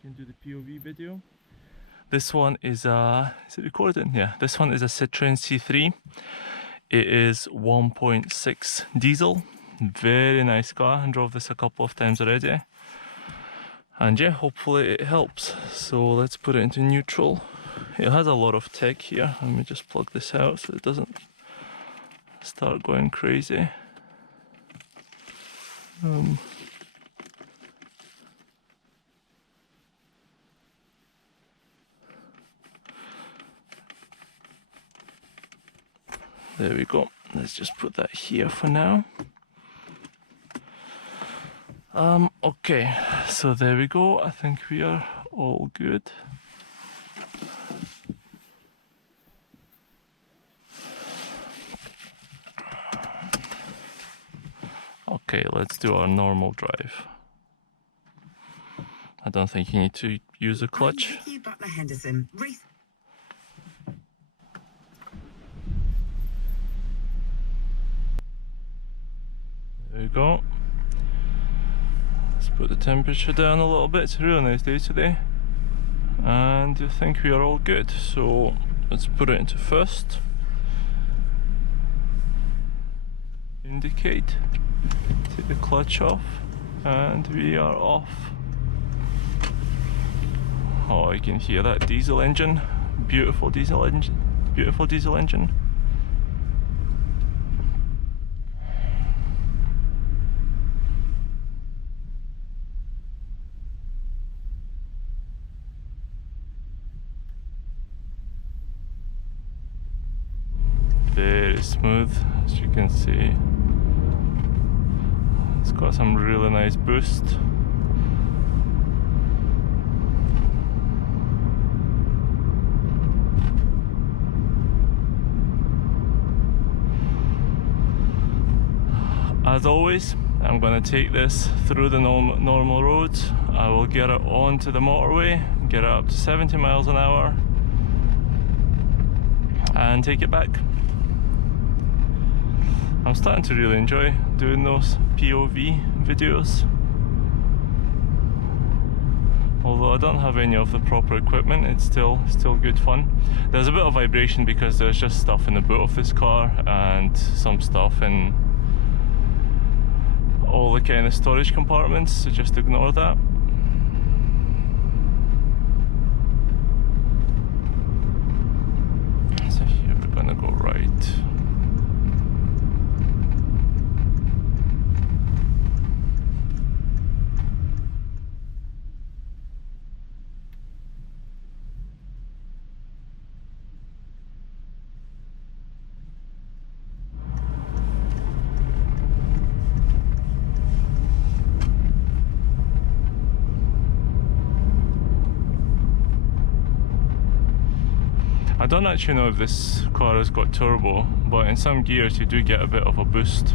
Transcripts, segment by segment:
can do the POV video. This one is a, is it recording? Yeah, this one is a Citroen C3. It is 1.6 diesel. Very nice car. I drove this a couple of times already. And yeah, hopefully it helps. So let's put it into neutral. It has a lot of tech here. Let me just plug this out so it doesn't start going crazy. There we go. Let's just put that here for now. Okay, so there we go. I think we are all good. Okay, let's do our normal drive. I don't think you need to use a clutch. There we go. Let's put the temperature down a little bit. It's a really nice day today. And I think we are all good. So let's put it into first. Indicate. Take the clutch off. And we are off. Oh, you can hear that diesel engine. Beautiful diesel engine. Beautiful diesel engine. Very smooth, as you can see. It's got some really nice boost. As always, I'm going to take this through the normal roads. I will get it onto the motorway, get it up to 70 miles an hour, and take it back. I'm starting to really enjoy doing those POV videos. Although I don't have any of the proper equipment, it's still good fun. There's a bit of vibration because there's just stuff in the boot of this car and some stuff in all the kind of storage compartments, so just ignore that. So here we're gonna go right. I don't actually know if this car has got turbo, but in some gears you do get a bit of a boost.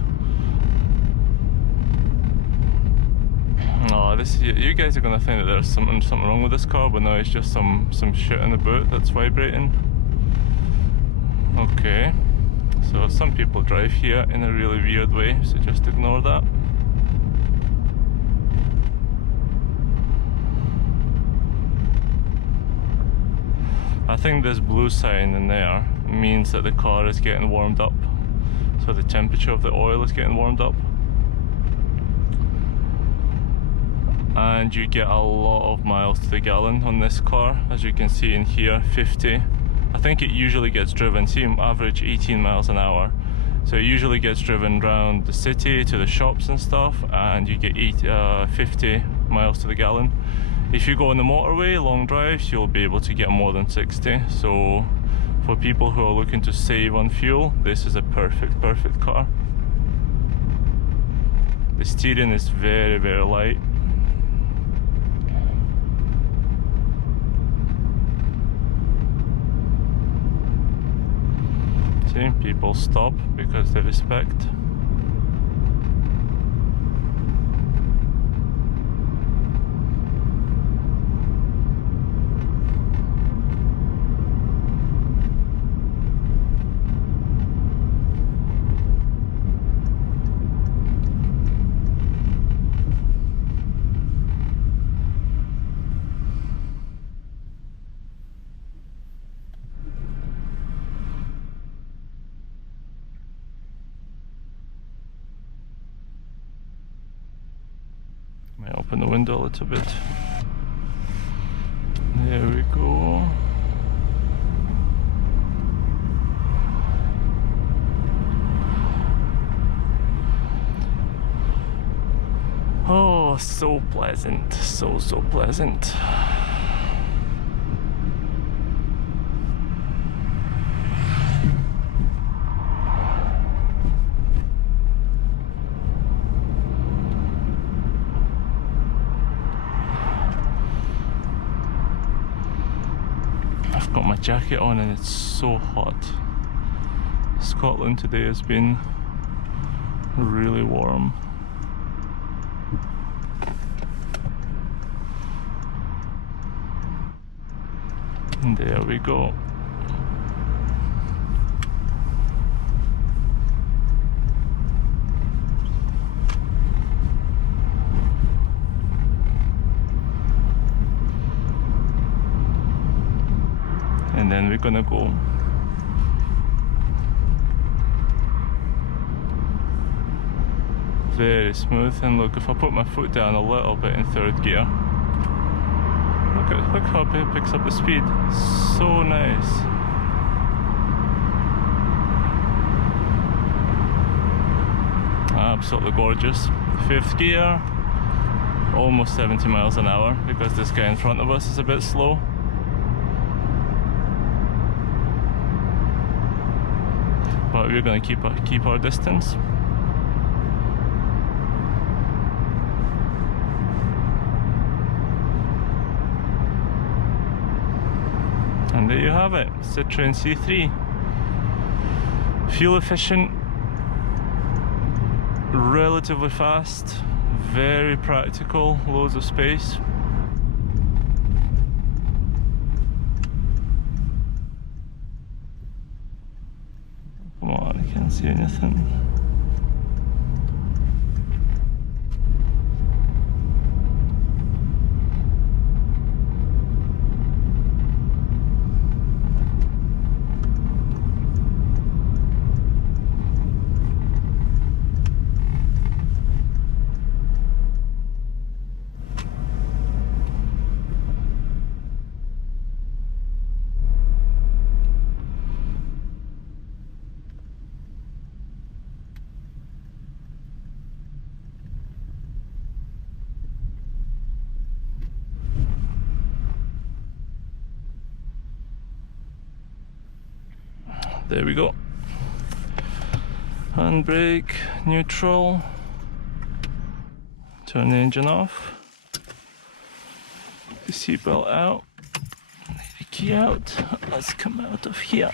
Oh, you guys are gonna think that there's something wrong with this car, but no, it's just some shit in the boot that's vibrating. Okay, so some people drive here in a really weird way, so just ignore that. I think this blue sign in there means that the car is getting warmed up. So the temperature of the oil is getting warmed up. And you get a lot of miles to the gallon on this car. As you can see in here, 50. I think it usually gets driven, see, average 18 miles an hour. So it usually gets driven around the city to the shops and stuff, and you get 50 miles to the gallon. If you go on the motorway, long drives, you'll be able to get more than 60. So for people who are looking to save on fuel, this is a perfect car. The steering is very light. See, people stop because they respect. open the window a little bit. There we go. Oh, so pleasant, so pleasant. I've got my jacket on and it's so hot. Scotland today has been really warm. And there we go. And then we're gonna go. Very smooth, and look, if I put my foot down a little bit in third gear, look how it picks up the speed. So nice. Absolutely gorgeous. Fifth gear, almost 70 miles an hour because this guy in front of us is a bit slow. But we're going to keep our distance. And there you have it, Citroen C3. Fuel efficient, relatively fast, very practical, loads of space. Come on, I can't see anything. There we go. Handbrake, neutral. Turn the engine off. The seatbelt out. The key out. Let's come out of here.